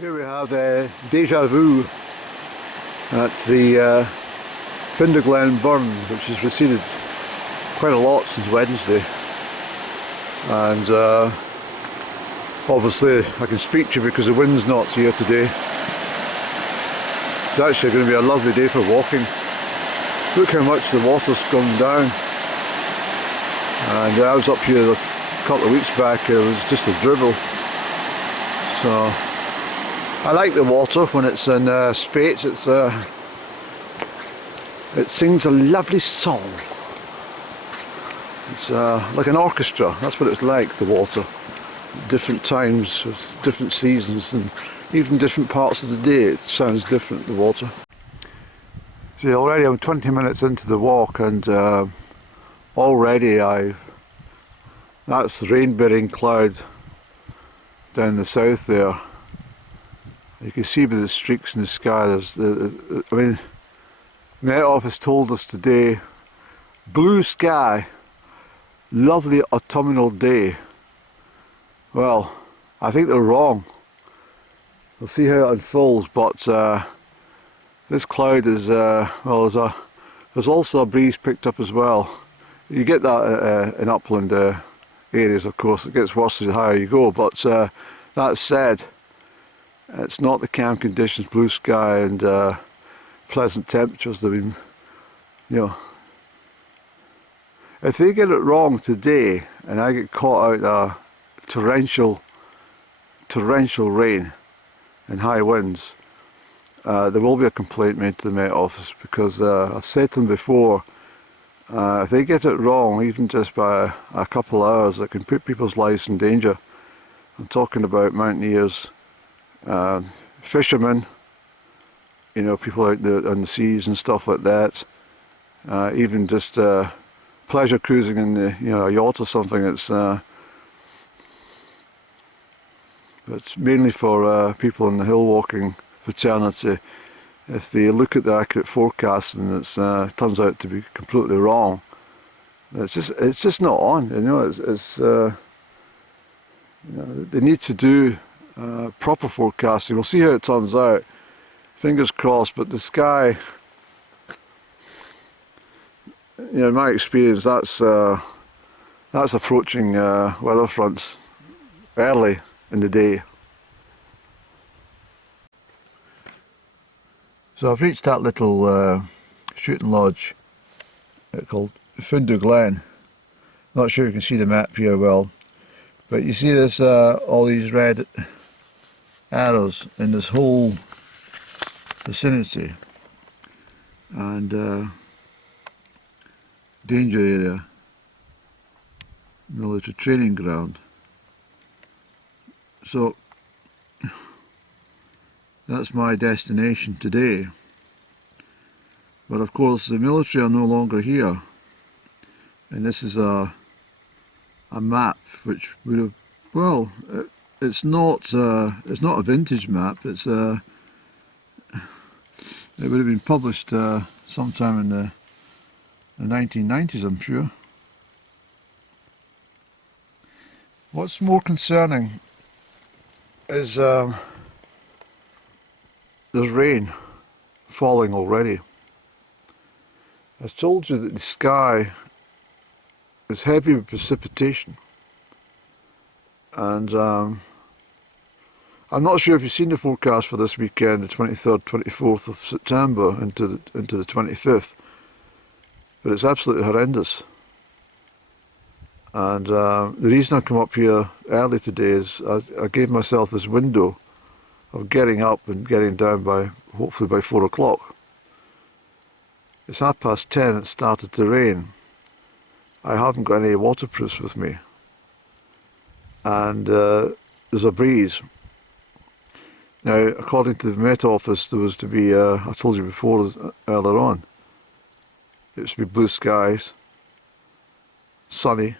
Here we have deja vu at the Findhu Glen burn, which has receded quite a lot since Wednesday, and obviously I can speak to you because the wind's not here today. It's actually going to be a lovely day for walking. Look how much the water's gone down, and I was up here a couple of weeks back, it was just a dribble. So I like the water when it's in spates. It sings a lovely song. It's like an orchestra. That's what it's like, the water. Different times, different seasons, and even different parts of the day it sounds different, the water. See, already I'm 20 minutes into the walk, and already that's the rain-bearing cloud down the south there. You can see by the streaks in the sky, I mean, Met Office told us today, blue sky, lovely autumnal day. Well, I think they're wrong. We'll see how it unfolds, but this cloud is, well, there's also a breeze picked up as well. You get that in upland areas, of course. It gets worse the higher you go, but that said, it's not the calm conditions, blue sky and pleasant temperatures. They've been, you know, if they get it wrong today and I get caught out torrential rain and high winds, there will be a complaint made to the Met Office, because I've said to them before, if they get it wrong, even just by a couple of hours, it can put people's lives in danger. I'm talking about mountaineers, fishermen, you know, people out on the seas and stuff like that. Even just pleasure cruising in the, you know, a yacht or something. It's mainly for people in the hill walking fraternity. If they look at the accurate forecast and it turns out to be completely wrong, it's just not on. You know, you know, they need to do proper forecasting. We'll see how it turns out. Fingers crossed. But the sky, you know, in my experience, that's approaching weather fronts early in the day. So I've reached that little shooting lodge called Findhu Glen. Not sure you can see the map here well, but you see this all these red arrows in this whole vicinity, and danger area, military training ground. So that's my destination today. But of course the military are no longer here, and this is a map which would have, well, it's not a vintage map. It would have been published sometime in the 1990s, I'm sure. What's more concerning is there's rain falling already. I told you that the sky is heavy with precipitation, and I'm not sure if you've seen the forecast for this weekend, the 23rd, 24th of September into the 25th, but it's absolutely horrendous. And the reason I come up here early today is I gave myself this window of getting up and getting down by, hopefully by 4 o'clock. It's 10:30, it started to rain. I haven't got any waterproofs with me, and there's a breeze. Now, according to the Met Office, there was to be, I told you before earlier on, it was to be blue skies, sunny,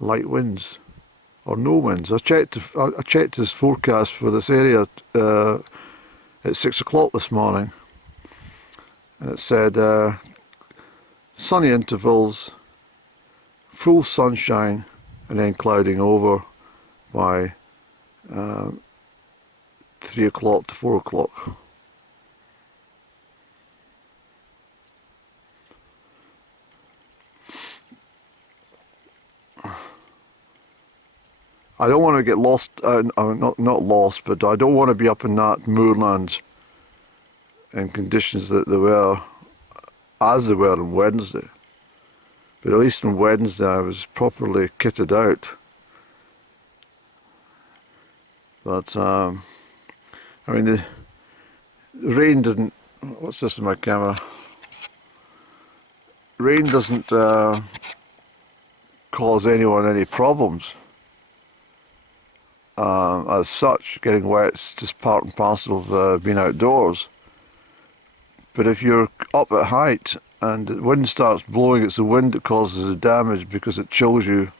light winds, or no winds. I checked this forecast for this area at 6 o'clock this morning, and it said sunny intervals, full sunshine, and then clouding over by 3 o'clock to 4 o'clock. I don't want to get lost, not lost, but I don't want to be up in that moorland in conditions that they were, as they were on Wednesday. But at least on Wednesday I was properly kitted out. But, I mean, the rain didn't, what's this in my camera? Rain doesn't cause anyone any problems. As such, getting wet's just part and parcel of being outdoors. But if you're up at height and the wind starts blowing, it's the wind that causes the damage because it chills you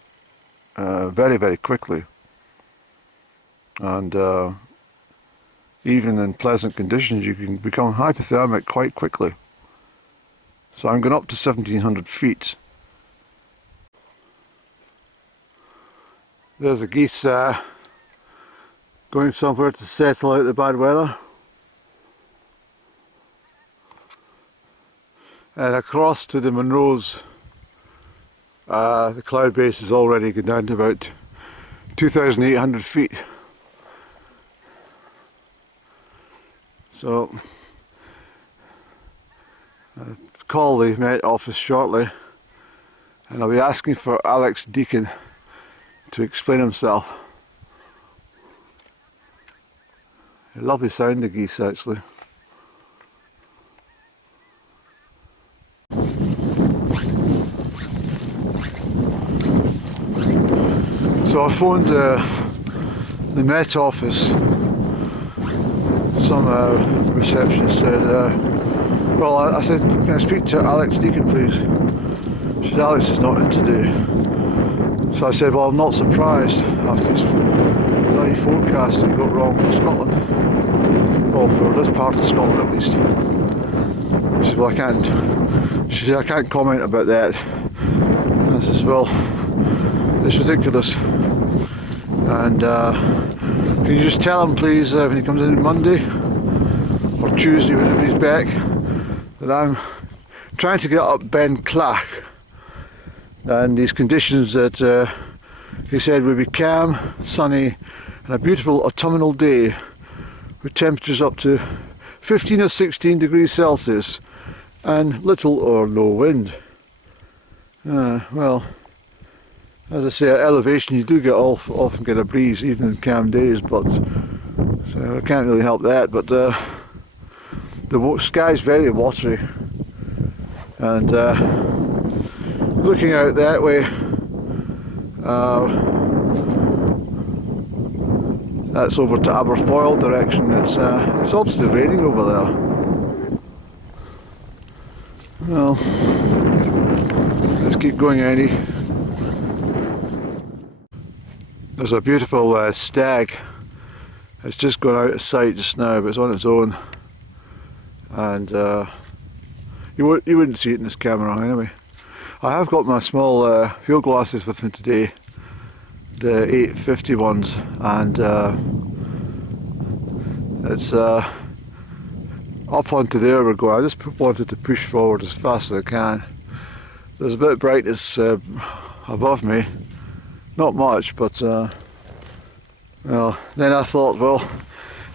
very, very quickly. And even in pleasant conditions you can become hypothermic quite quickly. So I'm going up to 1700 feet. There's a geese going somewhere to settle out the bad weather. And across to the Munros, the cloud base has already gone down to about 2,800 feet. So I'll call the Met Office shortly and I'll be asking for Alex Deacon to explain himself. A lovely sound of geese actually. So I phoned the Met Office. Some receptionist said, well, I said, can I speak to Alex Deacon please? She said, Alex is not in today. So I said, well, I'm not surprised after his bloody forecasting got wrong for Scotland. Well, for this part of Scotland at least. She said, well, she said, I can't comment about that. And I said, well, it's ridiculous. And can you just tell him please when he comes in Monday or Tuesday whenever he's back that I'm trying to get up Ben Clach, and these conditions that he said would be calm, sunny and a beautiful autumnal day with temperatures up to 15 or 16 degrees Celsius and little or no wind. Well, as I say, at elevation you do often get a breeze even in calm days, but so I can't really help that. But the sky's very watery, and looking out that way, that's over to Aberfoyle direction. It's obviously raining over there. Well, let's keep going, Annie. There's a beautiful stag. It's just gone out of sight just now, but it's on its own, and you wouldn't see it in this camera anyway. I have got my small field glasses with me today, the 850 ones, and it's up onto there we're going. I just wanted to push forward as fast as I can. There's a bit of brightness above me. Not much, but well, then I thought, well,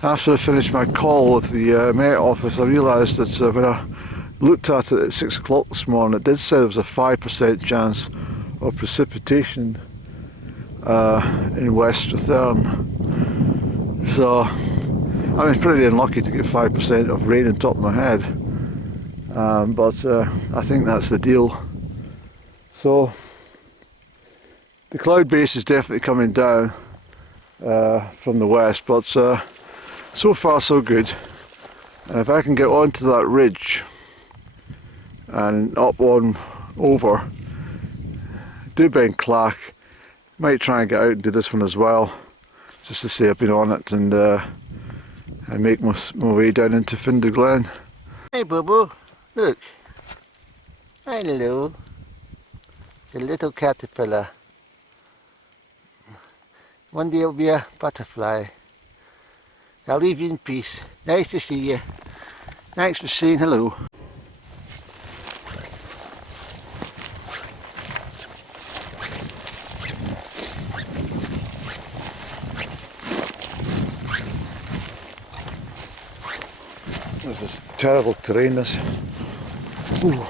after I finished my call with the Met Office, I realised that when I looked at it at 6 o'clock this morning, it did say there was a 5% chance of precipitation in West Strathearn. So I was pretty unlucky to get 5% of rain on top of my head, but I think that's the deal. So the cloud base is definitely coming down from the west, but so far so good. And if I can get onto that ridge and up on over, do Ben Clach, might try and get out and do this one as well, just to say I've been on it, and make my way down into Findhu Glen. Hey Boo Boo, look. Hello. The little caterpillar. One day it'll be a butterfly. I'll leave you in peace. Nice to see you. Thanks for saying hello. This is terrible terrain, this. Ooh.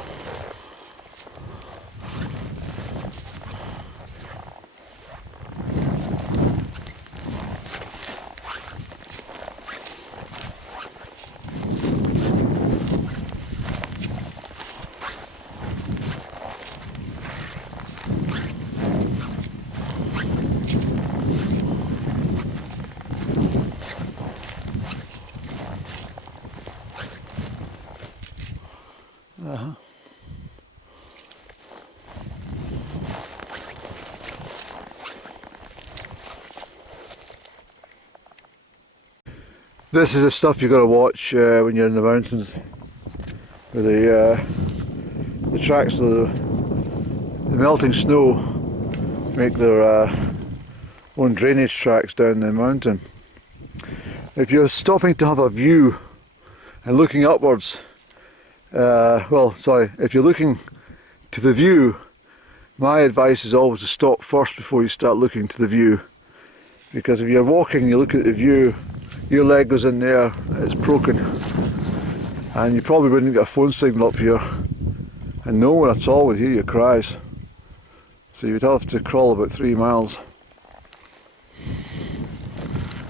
This is the stuff you've got to watch when you're in the mountains. With the tracks of the melting snow make their own drainage tracks down the mountain. If you're stopping to have a view and looking upwards, if you're looking to the view, my advice is always to stop first before you start looking to the view. Because if you're walking and you look at the view, your leg goes in there, it's broken, and you probably wouldn't get a phone signal up here, and no one at all would hear your cries. So you'd have to crawl about 3 miles.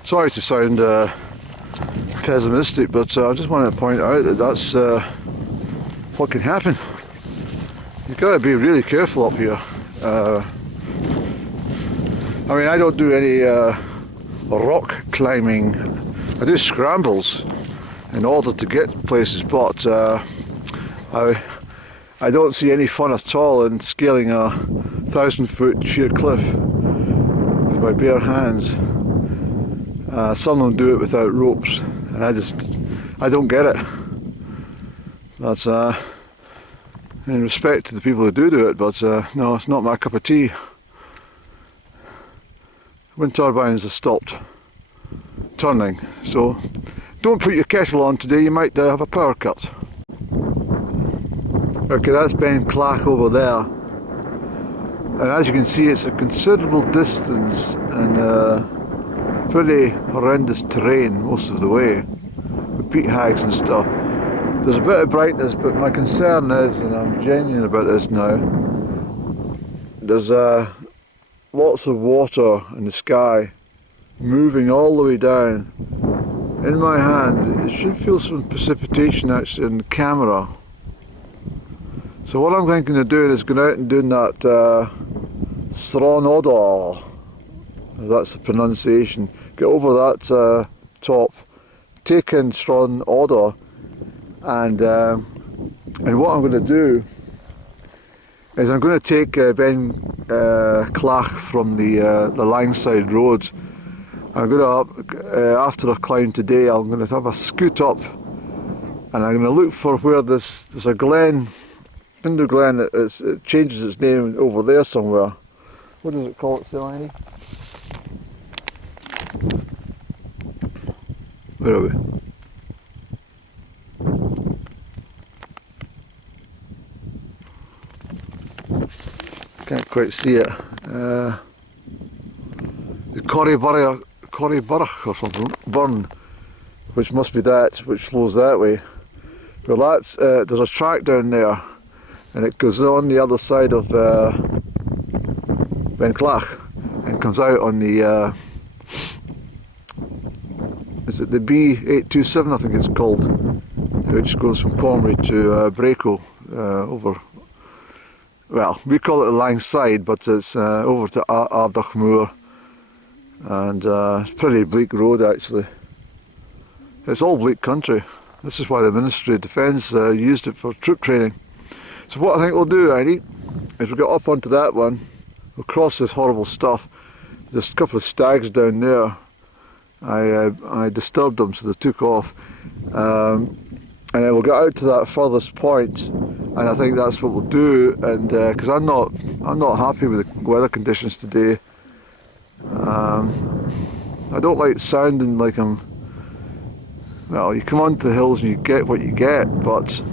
Sorry to sound pessimistic, but I just wanted to point out that that's what can happen. You've got to be really careful up here. I mean, I don't do any rock climbing. I do scrambles in order to get places, but I don't see any fun at all in scaling a 1,000-foot sheer cliff with my bare hands. Some of them do it without ropes, and I don't get it. That's in respect to the people who do it, but no, it's not my cup of tea. Wind turbines have stopped turning, so don't put your kettle on today, you might have a power cut. Okay, that's Ben Clach over there, and as you can see it's a considerable distance and pretty horrendous terrain most of the way, with peat hags and stuff. There's a bit of brightness, but my concern is, and I'm genuine about this now, there's lots of water in the sky moving all the way down. In my hand, it should feel some precipitation actually in the camera. So what I'm thinking of doing is going out and doing that Sron Odhar, if that's the pronunciation. Get over that top, take in Sron Odhar, and what I'm going to do is I'm going to take Ben Clach from the Langside Road. I'm going to, after I climb today, I'm going to have a scoot up, and I'm going to look for where there's a glen, Findhu Glen. It changes its name over there somewhere. What does it call it, Selene? Where are we? Can't quite see it. The Crieff or something, burn, which must be that, which flows that way. Well, that's there's a track down there, and it goes on the other side of Ben Clach and comes out on the is it the B827, I think it's called, which goes from Cormary to Braco over. Well, we call it the Langside, but it's over to Ardach, and it's a pretty bleak road actually. It's all bleak country. This is why the Ministry of Defence used it for troop training. So what I think we'll do, Heidi, is we'll get up onto that one, we'll cross this horrible stuff. There's a couple of stags down there. I disturbed them, so they took off. And then we'll get out to that furthest point, and I think that's what we'll do. And because I'm not happy with the weather conditions today. I don't like sounding like I'm well, you come onto the hills and you get what you get, but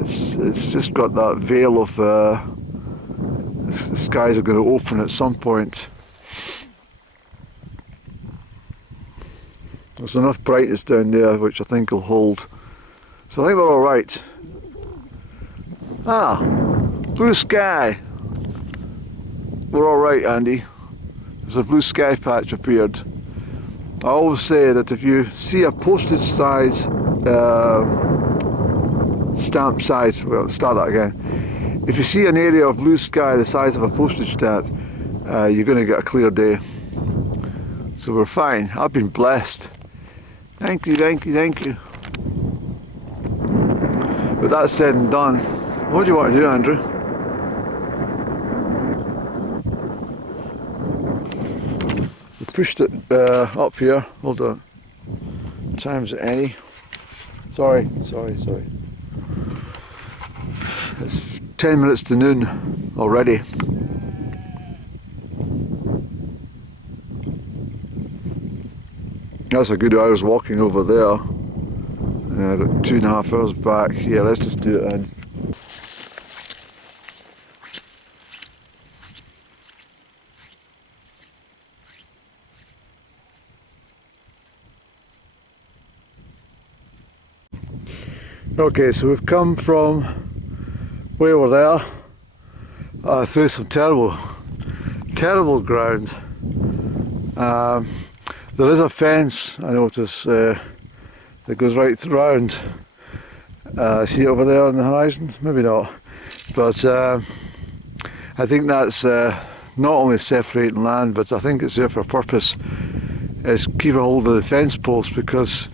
it's just got that veil of the skies are going to open at some point. There's enough brightness down there which I think will hold. So I think we're alright. Ah, blue sky. We're alright, Andy. There's a blue sky patch appeared. I always say that if you see a postage size stamp size, well, start that again. If you see an area of blue sky the size of a postage stamp, you're going to get a clear day. So we're fine. I've been blessed. Thank you, thank you, thank you. With that said and done, what do you want to do, Andrew? We pushed it up here. Hold on. What time is it, Annie? Sorry. It's 10 minutes to noon already. That's a good hour's walking over there. I've got 2.5 hours back. Yeah, let's just do it then. Okay, so we've come from way over there through some terrible ground. There is a fence, I notice, that goes right round. See it over there on the horizon? Maybe not. But I think that's not only separating land, but I think it's there for a purpose. Is keep a hold of the fence posts, because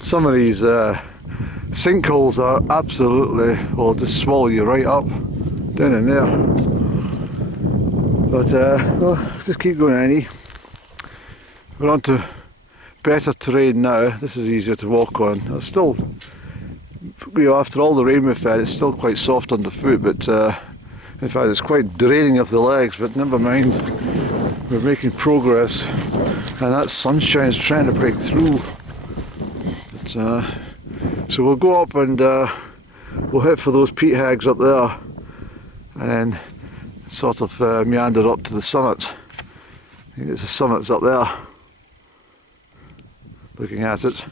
some of these sinkholes are absolutely, well, just swallow you right up down in there. But well, just keep going, Annie. We're on to better terrain now. This is easier to walk on. It's still, you know, after all the rain we've had, it's still quite soft underfoot, but in fact it's quite draining of the legs, but never mind. We're making progress, and that sunshine's trying to break through. But, so we'll go up and we'll hit for those peat hags up there, and then sort of meander up to the summit. I think it's the summit's up there. Looking at it.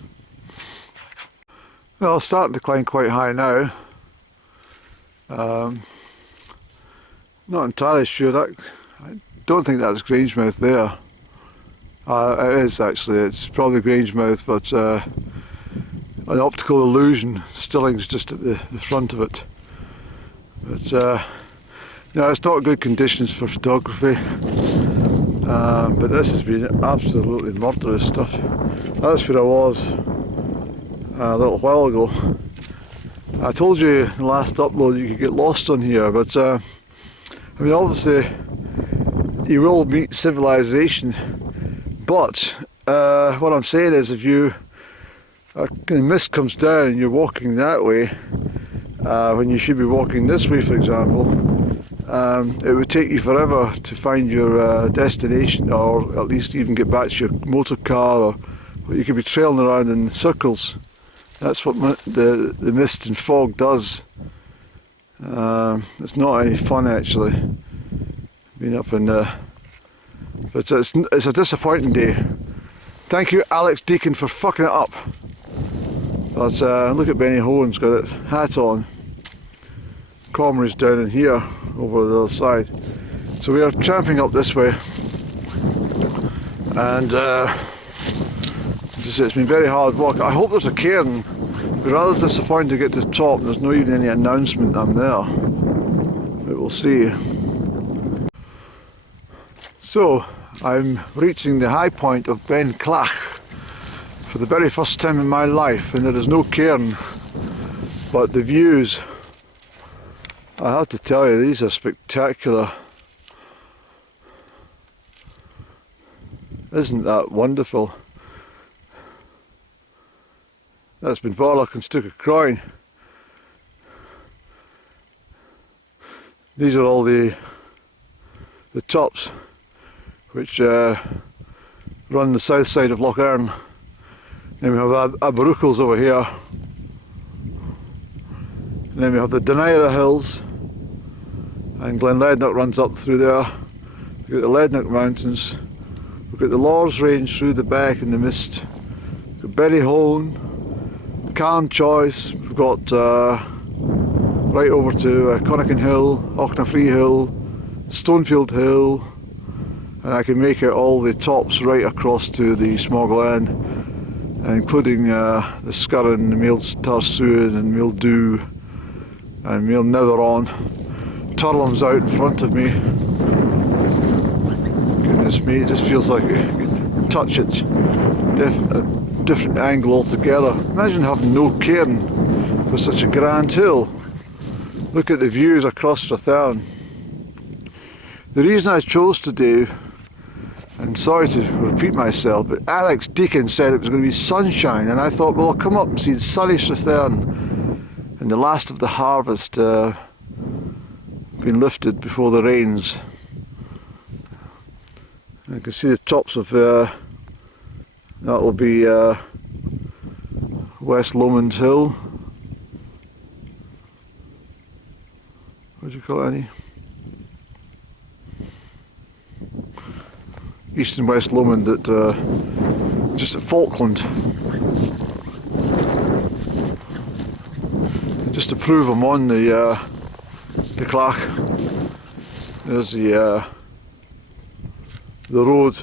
Well, it's starting to climb quite high now. Not entirely sure that. I don't think that's Grangemouth there. It is actually. It's probably Grangemouth, but an optical illusion. Stilling's just at the front of it. But no, it's not good conditions for photography. But this has been absolutely murderous stuff. That's where I was a little while ago. I told you in the last upload you could get lost on here, but I mean, obviously you will meet civilization, but what I'm saying is, if you mist comes down and you're walking that way when you should be walking this way, for example, it would take you forever to find your destination, or at least even get back to your motor car, or you could be trailing around in circles. That's what the mist and fog does. It's not any fun, actually, being up in there. But it's a disappointing day. Thank you, Alex Deacon, for fucking it up. But look at Benny Hohen's got his hat on. Comrades down in here, over the other side. So we are tramping up this way, and it's been very hard work. I hope there's a cairn. I'd be rather disappointed to get to the top. There's not even any announcement I'm there, but we'll see. So I'm reaching the high point of Ben Clach for the very first time in my life, and there is no cairn, but the views, I have to tell you, these are spectacular. Isn't that wonderful? That's been Barlock and Stook of Croyne. These are all the tops. which run the south side of Loch Earn. Then we have Aberruchels over here. And then we have the Duneira Hills, and Glen Lednock runs up through there. We've got the Lednock Mountains. We've got the Lord's Range through the back in the mist. We've got Berryhone, Carn Choice. We've got right over to Connican Hill, Auchnafree Hill, Stonefield Hill, and I can make out all the tops right across to the Small Glen, including the Scurran, the Mael Tarsuin and Mael Dhu and Mael Nitheron. Turlum's out in front of me. Goodness me, it just feels like you can touch it. A different angle altogether. Imagine having no cairn with such a grand hill. Look at the views across Strathearn. The reason I chose to do, and sorry to repeat myself, but Alex Deacon said it was going to be sunshine, and I thought, well, I'll come up and see the sunny Strathearn and the last of the harvest being lifted before the rains. I can see the tops of that'll be West Lomond Hill. What do you call it, Annie? East and West Lomond at just at Falkland. And just to prove I'm on the Clach, there's the road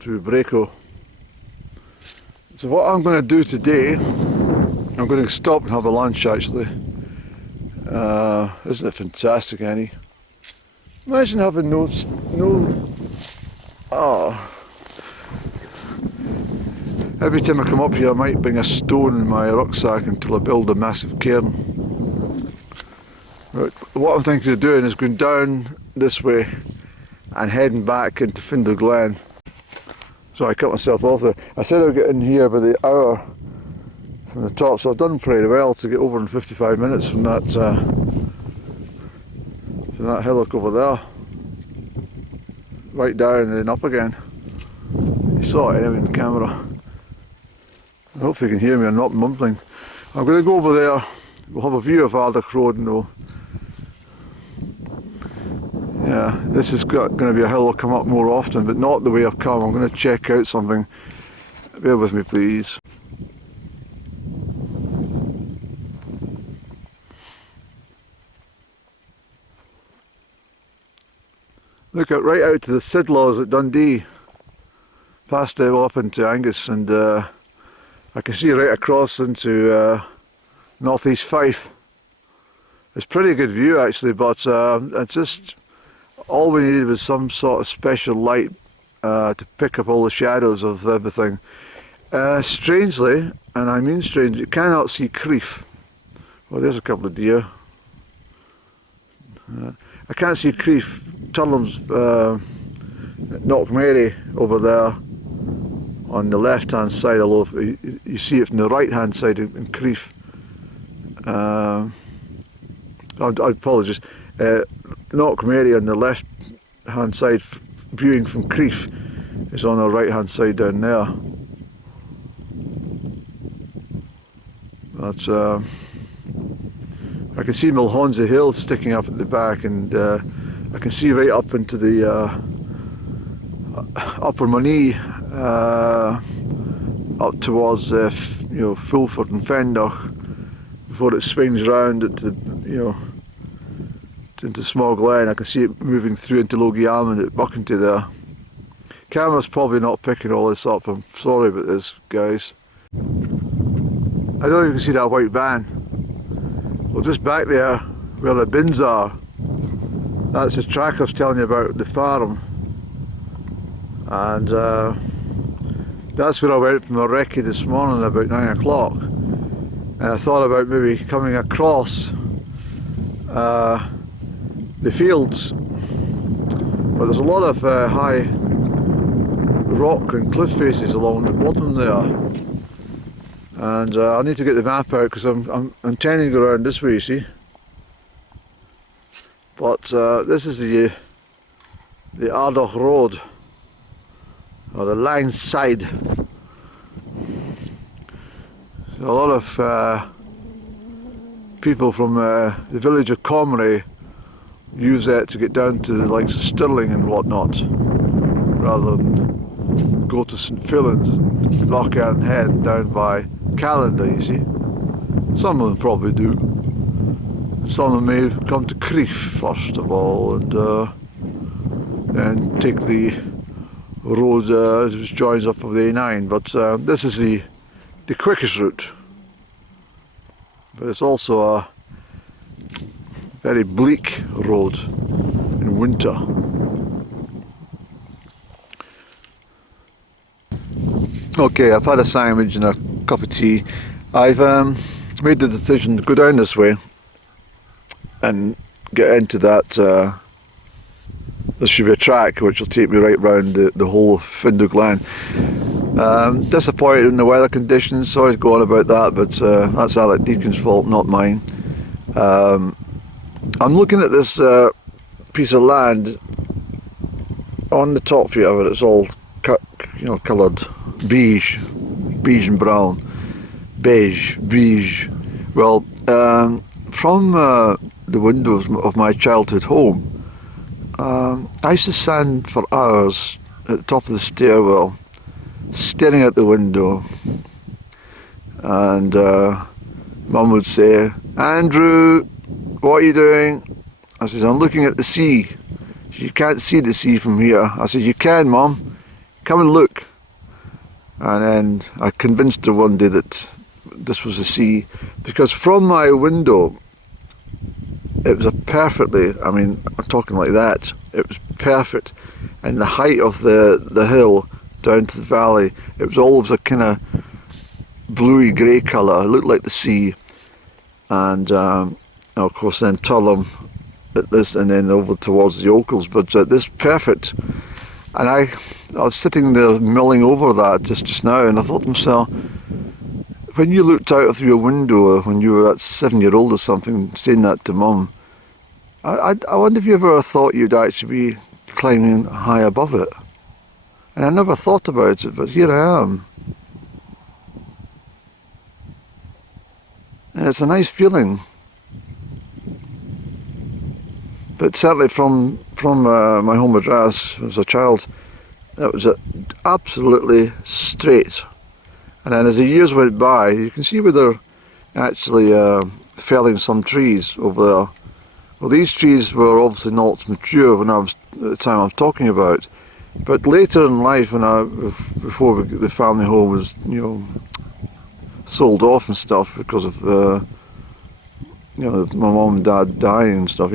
to Braco. So what I'm going to do today, I'm going to stop and have a lunch actually. Isn't it fantastic, Annie? Imagine having no. Every time I come up here I might bring a stone in my rucksack until I build a massive cairn. Right, what I'm thinking of doing is going down this way and heading back into Findhu Glen. So I cut myself off there. I said I'd get in here by the hour from the top, so I've done pretty well to get over in 55 minutes from that hillock over there. Right down and then up again. You saw it anyway in the camera. I hope you can hear me, I'm not mumbling. I'm going to go over there, we'll have a view of Ardach Road now. Yeah, this is going to be a hill I'll come up more often, but not the way I've come. I'm going to check out something. Bear with me please. Look out right out to the Sidlaws at Dundee, past well up into Angus, and I can see right across into North East Fife. It's a pretty good view actually, but it's just all we needed was some sort of special light to pick up all the shadows of everything. Strangely, and I mean strange, you cannot see Crieff. Well, there's a couple of deer. I can't see Crieff. Turlum's Knockmary over there on the left hand side, although you see it from the right hand side in Crieff. I apologise. Knockmary on the left hand side viewing from Crieff is on the right hand side down there. But I can see Mulhonza Hill sticking up at the back, and I can see right up into the Upper Monee, up towards Fulford and Fendach, before it swings round into into Small Glen. I can see it moving through into Logie Almond at Buckenty there. Camera's probably not picking all this up. I'm sorry about this, guys. I don't know if you can see that white van. Well, just back there where the bins are, that's the track I was telling you about, the farm. And that's where I went from a recce this morning about 9 o'clock. And I thought about maybe coming across the fields. But there's a lot of high rock and cliff faces along the bottom there. And I need to get the map out because I'm intending to go around this way, you see. But this is the the Odhar Road, or the Lang Side. A lot of people from the village of Comrie use that to get down to the likes of Stirling and whatnot, rather than go to St Fillan's and Lochgarn Head down by Calendar, you see. Some of them probably do. Some of them may come to Crieff first of all and then take the road which joins up with the A9, but this is the quickest route. But it's also a very bleak road in winter. Okay, I've had a sandwich and a cup of tea. I've made the decision to go down this way and get into that. There should be a track which will take me right round the whole of Findhu Glen. Disappointed in the weather conditions, sorry to go on about that, but that's Alec Deacon's fault, not mine. I'm looking at this piece of land on the top here where it's all coloured beige and brown. Beige. Well, from the windows of my childhood home, I used to stand for hours at the top of the stairwell, staring out the window, and Mum would say, "Andrew, what are you doing?" I said, "I'm looking at the sea." "You can't see the sea from here." I said, "You can, Mum. Come and look." And then I convinced her one day that this was the sea, because from my window it was a perfectly, I mean, I'm talking like that, it was perfect. And the height of the hill down to the valley, it was always a kind of bluey grey colour. It looked like the sea. And of course then Turlum at this, and then over towards the Ochils, but this perfect. And I was sitting there milling over that just now, and I thought to myself, when you looked out of your window when you were that 7-year-old or something, saying that to Mum, I wonder if you ever thought you'd actually be climbing high above it. And I never thought about it, but here I am. And it's a nice feeling. But certainly from my home address as a child, it was absolutely straight. And then as the years went by, you can see where they're actually felling some trees over there. Well, these trees were obviously not mature when at the time I was talking about. But later in life, before the family home was, sold off and stuff because of my mum and dad dying and stuff,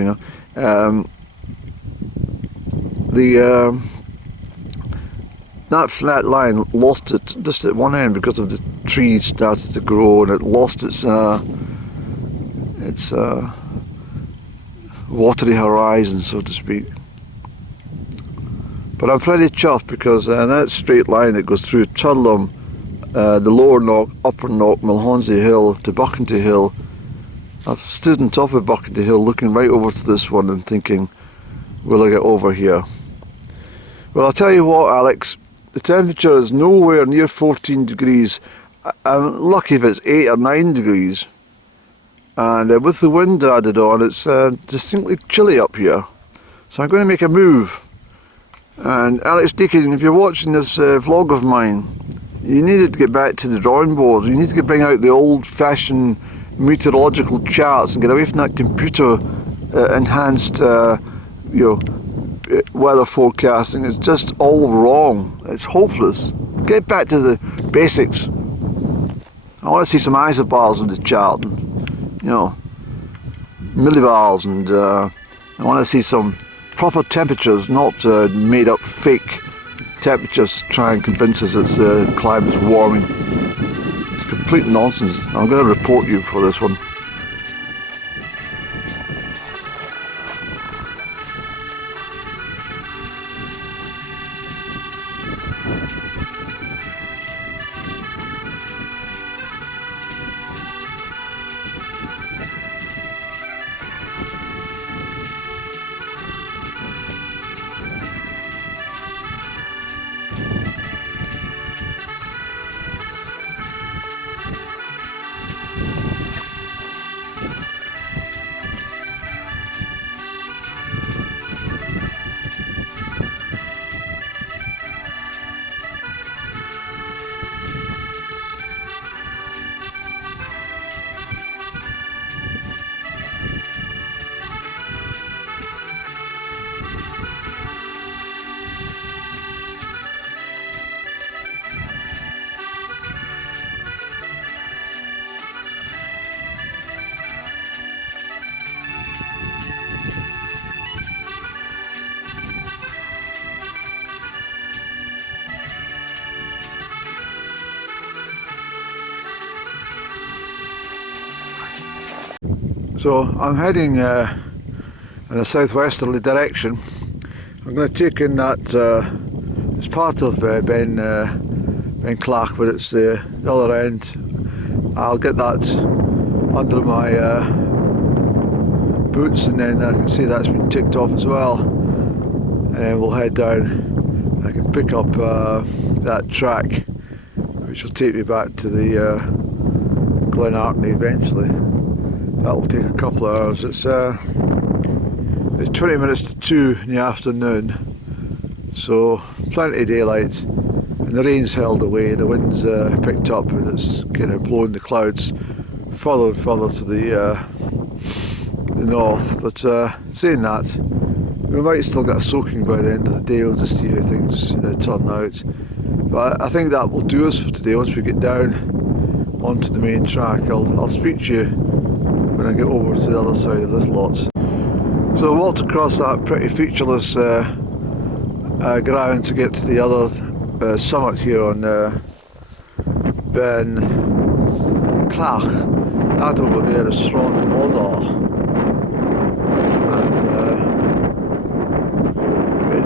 that flat line lost it just at one end because of the trees started to grow, and it lost its watery horizon, so to speak. But I'm pretty chuffed because that straight line that goes through Turlum, the Lower Knock, Upper Knock, Mulhonsey Hill to Buckenty Hill. I've stood on top of Buckenty Hill looking right over to this one and thinking, will I get over here? Well, I'll tell you what, Alex, the temperature is nowhere near 14 degrees. I'm lucky if it's 8 or 9 degrees. And with the wind added on, it's distinctly chilly up here. So I'm going to make a move. And Alex Deacon, if you're watching this vlog of mine, you need to get back to the drawing board. You need to bring out the old-fashioned meteorological charts and get away from that computer enhanced weather forecasting. It's just all wrong. It's hopeless. Get back to the basics. I want to see some isobars on the chart, and millibars, and I want to see some proper temperatures, not made up fake temperatures to try and convince us that the climate's warming. It's complete nonsense. I'm going to report you for this one. So I'm heading in a southwesterly direction. I'm going to take in that, it's part of Ben Clach, but it's the other end. I'll get that under my boots, and then I can see that's been ticked off as well. And then we'll head down. I can pick up that track, which will take me back to the Glen Artney eventually. That will take a couple of hours. It's 20 minutes to 2 in the afternoon, so plenty of daylight, and the rain's held away, the wind's picked up, and it's kind of blowing the clouds further and further to the north. But saying that, we might still get a soaking by the end of the day. We'll just see how things turn out. But I think that will do us for today. Once we get down onto the main track, I'll speak to you when I get over to the other side of this lot. So I walked across that pretty featureless ground to get to the other summit here on Ben Clach. That over there is Sron Odhar. And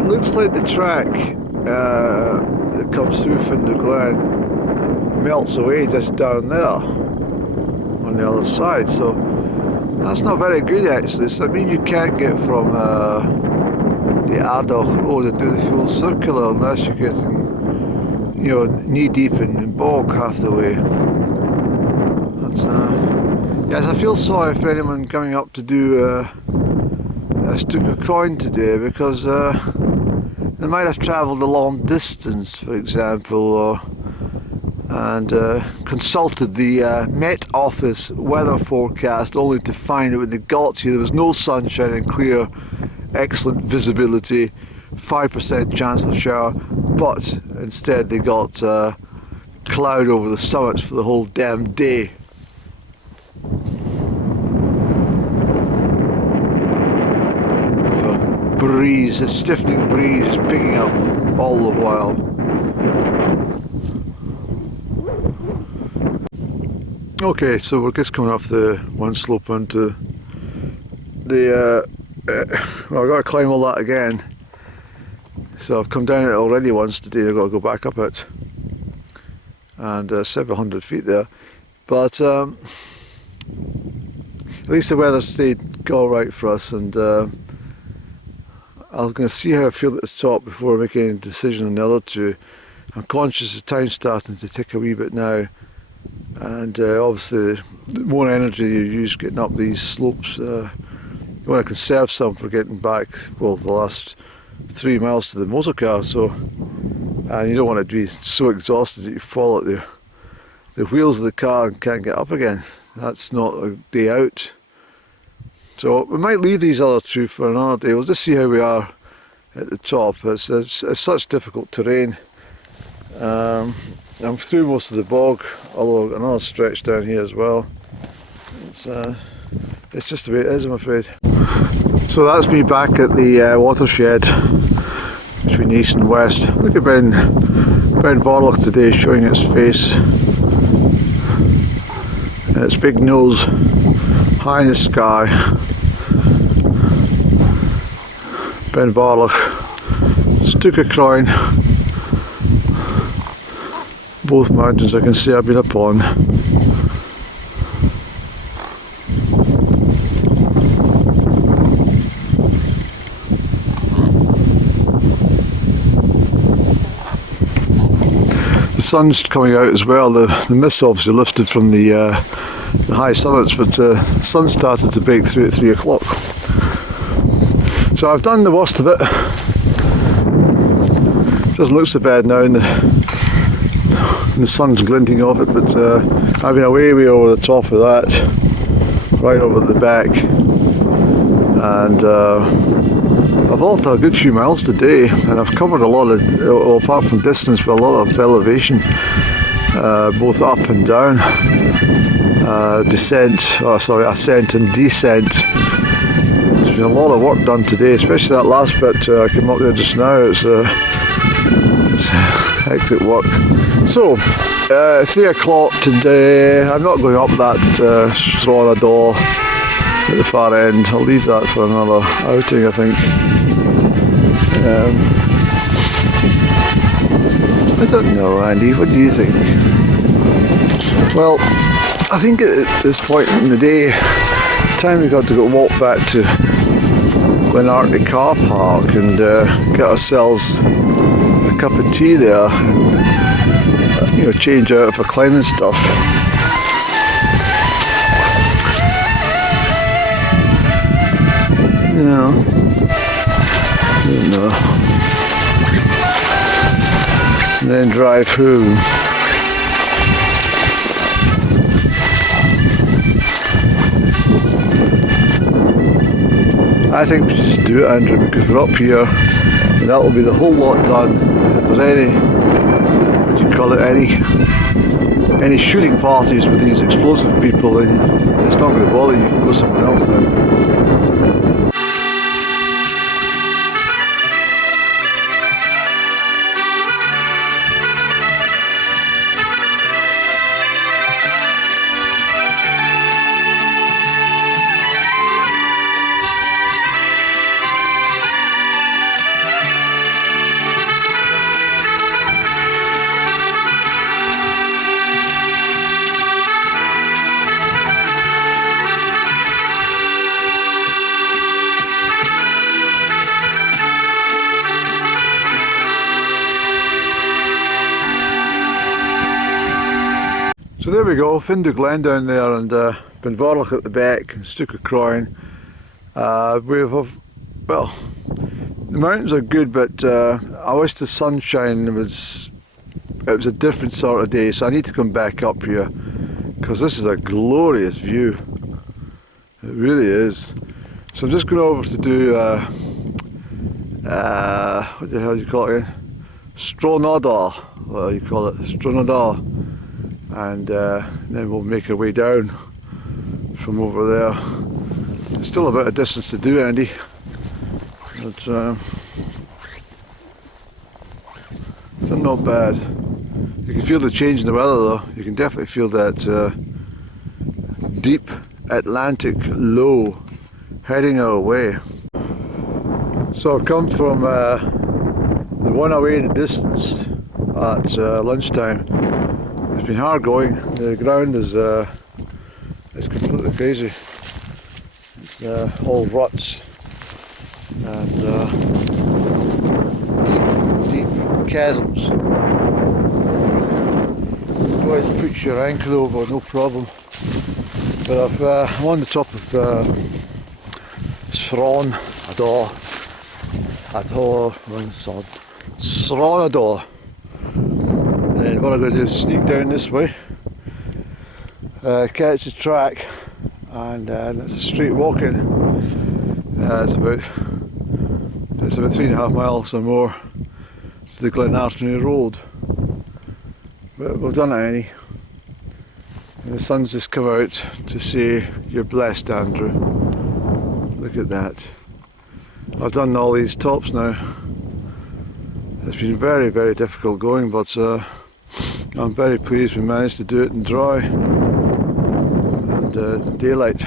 it looks like the track that comes through Findhu Glen melts away just down there on the other side. So that's not very good actually. So I mean you can't get from the Odhar road and do the full circular unless you're getting, you know, knee deep in bog half the way. That's yes, I feel sorry for anyone coming up to do Strathearn today, because they might have travelled a long distance, for example, and consulted the Met Office weather forecast, only to find that when they got here there was no sunshine and clear, excellent visibility, 5% chance of a shower, but instead they got cloud over the summits for the whole damn day. So breeze, a stiffening breeze is picking up all the while. Okay, so we're just coming off the one slope onto the well, I've got to climb all that again. So I've come down it already once today, I've got to go back up it. And several hundred feet there. But at least the weather stayed alright for us, and I was going to see how I feel at the top before making a decision on the other two. I'm conscious the time's starting to tick a wee bit now, and obviously the more energy you use getting up these slopes, you want to conserve some for getting back, well, the last 3 miles to the motor car. So, and you don't want to be so exhausted that you fall at the wheels of the car and can't get up again. That's not a day out. So we might leave these other two for another day. We'll just see how we are at the top. It's such difficult terrain. I'm through most of the bog, although another stretch down here as well. It's just the way it is, I'm afraid. So that's me back at the watershed between east and west. Look at Ben Vorlich today showing its face. Its big nose high in the sky. Ben Vorlich, Strathearn, both mountains I can say I've been upon. The sun's coming out as well. The mist obviously lifted from the high summits, but the sun started to break through at 3 o'clock. So I've done the worst of it. It doesn't look so bad now, and the sun's glinting off it, but I've been way over the top of that, right over the back, and I've walked a good few miles today, and I've covered a lot of, well, apart from distance, but a lot of elevation, both up and down, ascent and descent. There's been a lot of work done today, especially that last bit. I came up there just now. hectic work. So, 3 o'clock today. I'm not going up that Sron at the far end. I'll leave that for another outing, I think. I don't know, Andy, what do you think? Well, I think at this point in the day, time we've got to go walk back to Glen Artney car park and get ourselves a cup of tea there and change out for climbing stuff. I don't know. And then drive home. I think we should do it, Andrew, because we're up here and that will be the whole lot done. If there's any, what do you call it, any shooting parties with these explosive people, then it's not going to bother you. You can go somewhere else then. So there we go, Findhu Glen down there, and Benvarlach at the back and Stuka Croin. Well, the mountains are good, but I wish the sunshine was a different sort of day, so I need to come back up here because this is a glorious view. It really is. So I'm just going over to do what the hell do you call it again? Odhar, what do you call it? Odhar. And then we'll make our way down from over there. It's still a bit of distance to do, Andy, but it's not bad. You can feel the change in the weather though. You can definitely feel that deep Atlantic low heading our way. So I've come from the one away in the distance at lunchtime. It's been hard going. The ground is completely crazy. It's all ruts and deep chasms. Go ahead and put your ankle over, no problem. But I'm on the top of Sron, Odhar. And then what I'm going to do is sneak down this way, catch the track, and it's a straight walk in. It's about 3.5 miles or more to the Glen Artney road. But we've done it, Annie. And the sun's just come out to say you're blessed, Andrew. Look at that. I've done all these tops now. It's been very, very difficult going, but I'm very pleased we managed to do it in dry and daylight.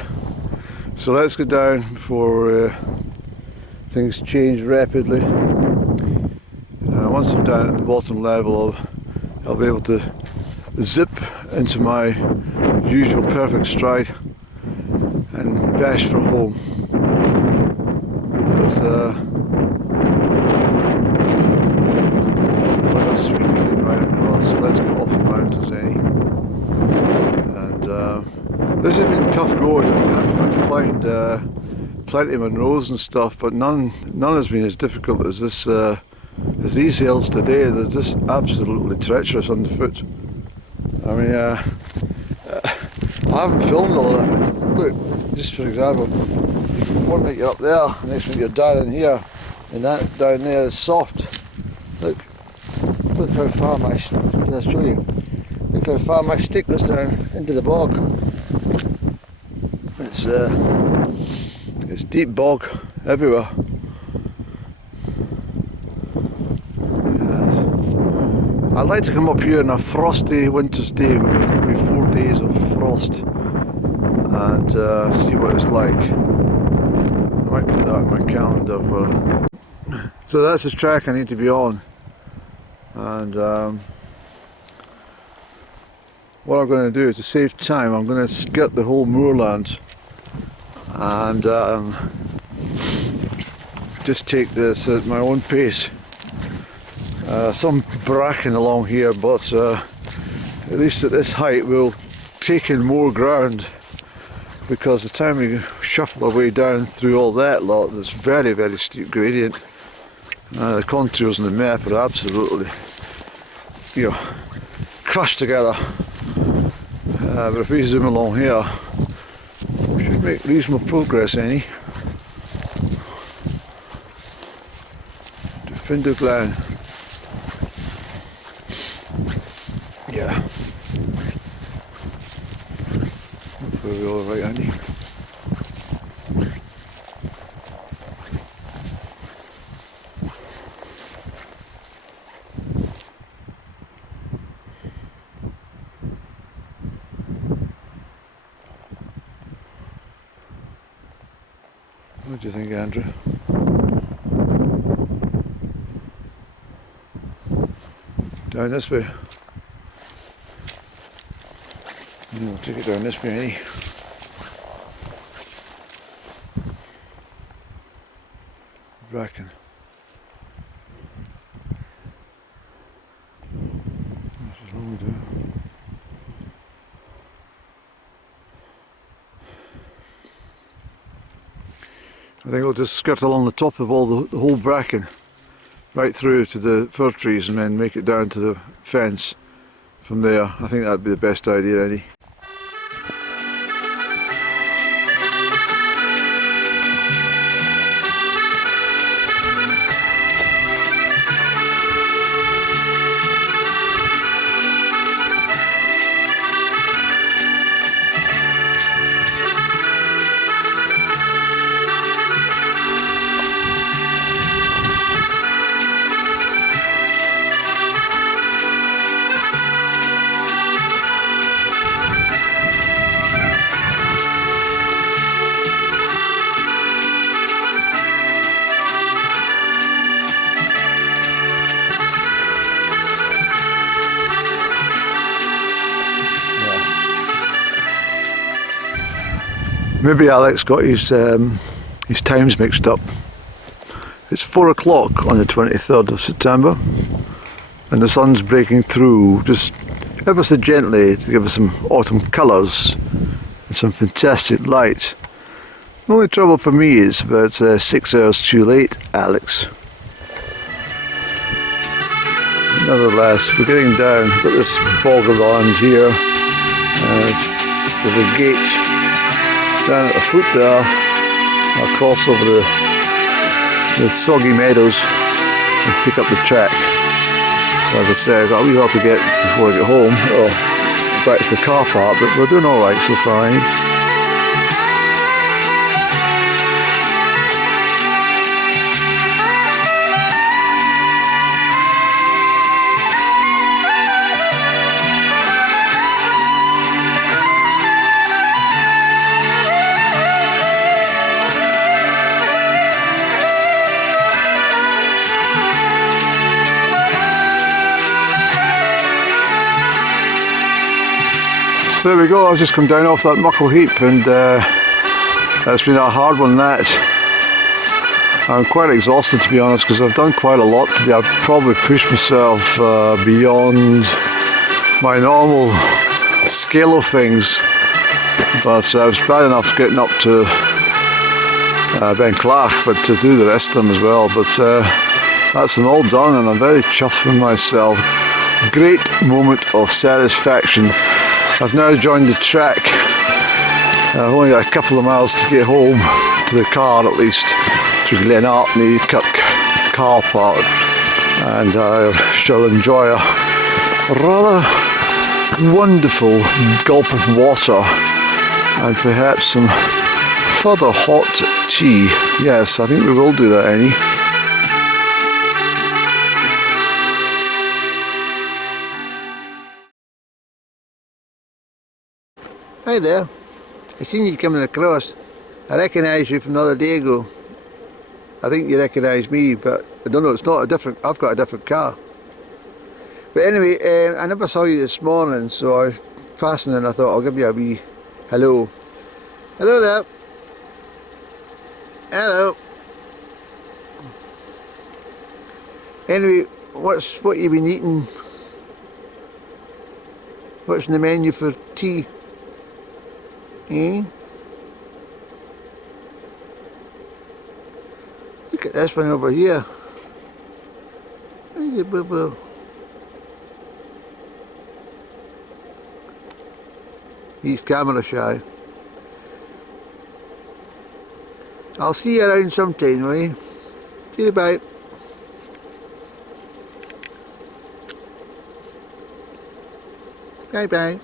So let's go down before things change rapidly. Once I'm down at the bottom level, I'll be able to zip into my usual perfect stride and dash for home. Because weather's sweeping right across, so let's go off the mountains, Annie. And this has been tough going. I mean, I've climbed plenty of Monroes and stuff, but none has been as difficult as this. As these hills today, they're just absolutely treacherous underfoot. I mean, I haven't filmed all of it. Look, just for example, one minute you're up there, the next minute you're down in here, and that down there is soft. Look how far my, let's show you. Look how far my stick goes down into the bog. It's deep bog everywhere. I'd like to come up here on a frosty winter's day, maybe 4 days of frost, and see what it's like. I might put that in my calendar. So that's the track I need to be on, and what I'm going to do is, to save time, I'm going to skirt the whole moorland and just take this at my own pace. Some bracken along here, but at least at this height we'll take in more ground, because the time we shuffle our way down through all that lot, there's very, very steep gradient. The contours on the map are absolutely, crushed together. But if we zoom along here, we should make reasonable progress, to Findhu Glen. Yeah. Hopefully we're all right, Andy. What do you think, Andrew? Down this way. We'll take it down this way, Bracken. That's all we do. I think we'll just skirt along the top of all the whole bracken, right through to the fir trees, and then make it down to the fence from there. I think that'd be the best idea, Eddie. Maybe Alex got his times mixed up. It's 4 o'clock on the 23rd of September, and the sun's breaking through just ever so gently to give us some autumn colours and some fantastic light. The only trouble for me is about 6 hours too late, Alex. Nevertheless, we're getting down. We've got this bog of land here. There's a gate down at the foot there. I'll cross over the soggy meadows and pick up the track. So as I say, I've got a wee while to get before I get home, or back to the car park, but we're doing alright so far. So there we go, I've just come down off that muckle heap, and it's been a hard one, that. I'm quite exhausted, to be honest, because I've done quite a lot today. I've probably pushed myself beyond my normal scale of things, but it was bad enough getting up to Clach, but to do the rest of them as well. But that's them all done, and I'm very chuffed with myself. Great moment of satisfaction. I've now joined the track. I've only got a couple of miles to get home, to the car at least, to Glen Artney car park, and I shall enjoy a rather wonderful gulp of water and perhaps some further hot tea. Yes, I think we will do that, Annie. Hi there. I seen you coming across. I recognised you from the other day ago. I think you recognise me, but I don't know, it's not a different, I've got a different car. But anyway, I never saw you this morning, so I was passing and I thought I'll give you a wee hello. Hello there. Hello. Anyway, what you been eating? What's in the menu for tea? Eh? Look at this one over here. Hey, boo boo. He's camera shy. I'll see you around sometime, will you? See you, bye. Bye bye.